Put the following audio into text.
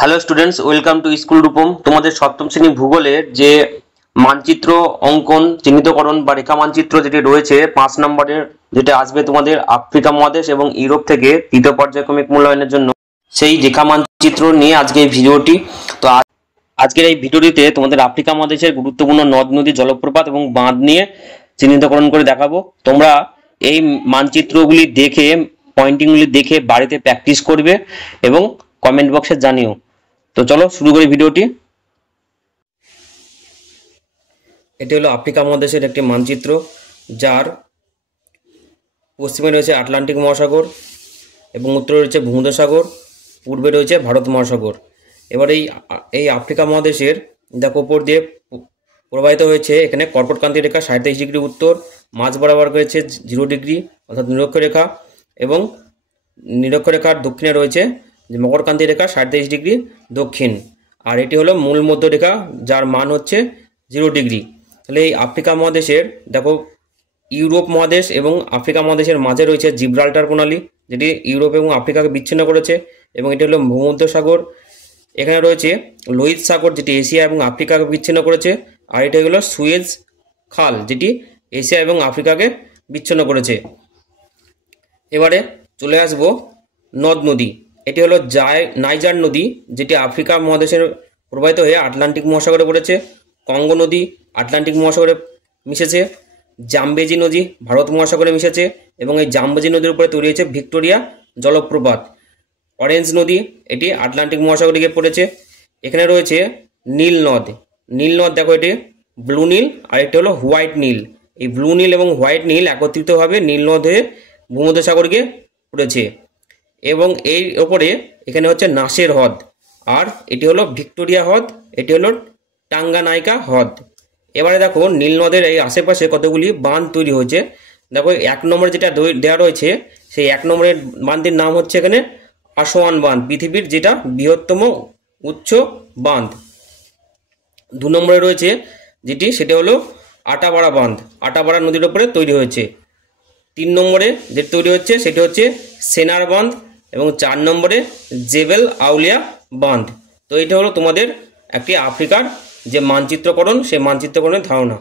Hello students, welcome to school Rupam. তোমাদের সপ্তম শ্রেণী ভূগোলের যে মানচিত্র অঙ্কন চিহ্নিতকরণ বা রেখা মানচিত্র যেটি রয়েছে 5 নম্বরের, যেটা আসবে তোমাদের আফ্রিকা মহাদেশ এবং ইউরোপ থেকে তৃতীয় পর্যায়ক্রমিক মূল্যায়নের জন্য, সেই রেখা মানচিত্র নিয়ে আজকে এই ভিডিওটি। তো আজকের এই ভিডিওটিতে তোমাদের আফ্রিকা মহাদেশের গুরুত্বপূর্ণ নদ নদী, জলপ্রপাত এবং বাঁধ নিয়ে চিহ্নিতকরণ করে দেখাবো। তোমরা এই মানচিত্রগুলি দেখে, পয়েন্টিংগুলি দেখে বাড়িতে প্র্যাকটিস করবে এবং কমেন্ট বক্সে জানিও। তো চলো শুরু করি ভিডিওটি। এটি হলো আফ্রিকা মহাদেশের একটি মানচিত্র, যার পশ্চিমে রয়েছে আটলান্টিক মহাসাগর এবং উত্তরে রয়েছে ভূমধ্যসাগর, পূর্বে রয়েছে ভারত মহাসাগর। এবার এই আফ্রিকা মহাদেশের দেখো উপর দিয়ে প্রবাহিত হয়েছে এখানে কর্কটক্রান্তি রেখা 37 ডিগ্রি উত্তর, মাঝ বরাবর রয়েছে 0 ডিগ্রি অর্থাৎ নিরক্ষরেখা, এবং নিরক্ষরেখার দক্ষিণে রয়েছে যে মকরক্রান্তি রেখা 37 ডিগ্রি দক্ষিণ। আর এটি হলো মূল মধ্যরেখা, যার মান হচ্ছে 0 ডিগ্রি। তাহলে এই আফ্রিকা মহাদেশের দেখো ইউরোপ মহাদেশ এবং আফ্রিকা মহাদেশের মাঝে রয়েছে জিব্রাল্টার প্রণালী, যেটি ইউরোপ এবং আফ্রিকাকে বিচ্ছিন্ন করেছে, এবং এটি হলো ভূমধ্যসাগর। এখানে রয়েছে লোহিত সাগর, যেটি এশিয়া এবং আফ্রিকাকে বিচ্ছিন্ন করেছে, আর এটা হলো সুয়েজ খাল, যেটি এশিয়া এবং আফ্রিকাকে বিচ্ছিন্ন করেছে। এবারে চলে আসবো নদ নদী। এটি হলো নাইজার নদী, যেটি আফ্রিকা মহাদেশের প্রবাহিত হয়ে আটলান্টিক মহাসাগরে পড়েছে। কঙ্গো নদী আটলান্টিক মহাসাগরে মিশেছে। জাম্বেজি নদী ভারত মহাসাগরে মিশেছে, এবং এই জাম্বেজি নদীর উপরে তৈরি হয়েছে ভিক্টোরিয়া জলপ্রপাত। অরেঞ্জ নদী এটি আটলান্টিক মহাসাগরে গিয়ে পড়েছে। এখানে রয়েছে নীল নদ। নীল নদ দেখো, এটি ব্লু নীল, আর এটি হলো হোয়াইট নীল। এই ব্লু নীল এবং হোয়াইট নীল একত্রিতভাবে নীল নদ হয়ে ভূমধ্যসাগর গিয়ে পড়েছে। এবং এই ওপরে এখানে হচ্ছে নাসের হ্রদ, আর এটি হলো ভিক্টোরিয়া হ্রদ, এটি হলো টাঙ্গানাইকা হ্রদ। এবারে দেখো নীল নদের এই আশেপাশে কতগুলি বাঁধ তৈরি হয়েছে। দেখো 1 নম্বরে যেটা দেওয়া রয়েছে, সেই 1 নম্বরের বাঁধটির নাম হচ্ছে এখানে আসোয়ান বাঁধ, পৃথিবীর যেটা বৃহত্তম উচ্চ বাঁধ। 2 নম্বরে রয়েছে যেটি, সেটা হলো আটাবাড়া বাঁধ, আটাবাড়া নদীর উপরে তৈরি হয়েছে। 3 নম্বরে যেটি তৈরি হচ্ছে সেটি হচ্ছে সেনার বাঁধ, এবং 4 নম্বরে জেবেল আউলিয়া বাঁধ। তো এটা হলো তোমাদের একটি আফ্রিকার যে মানচিত্রকরণ, সেই মানচিত্রকরণের ধারণা।